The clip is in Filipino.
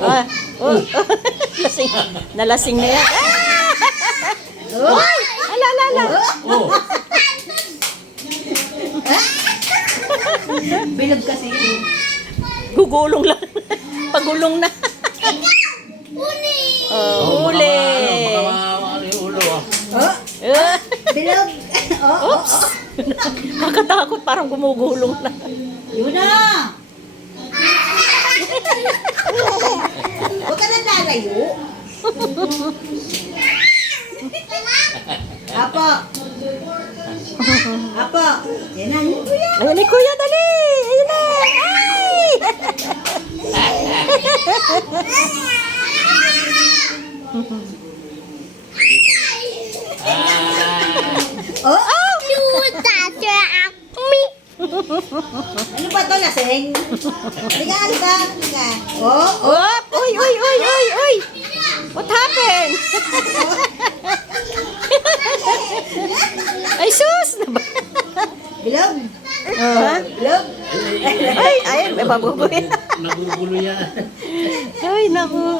Ah, oh, lasing. Nalasing na yan. Ah! Ay! Ala, ala, ala. Oh, Bilog kasi. Gugulong lang. Pagulong na. Oh, ma- ano yung ulo ah. Oh, Ah, bilog. Oh, oh, Oops. Makatakot, parang gumugulong na. yun na. Lalayo. Apo. Apo. Yan na, yun po yan. Ayun ni Kuya, dali! Ayun na! Ay! Oh, Oh! ano ba to lasing? Halika, halika, halika. Oh, oh. Oh! Uy, uy, uy, uy, Bilog. Ha? Bilog. Ay, ay, may babuboy. Nagugulo yan. Ay, naku.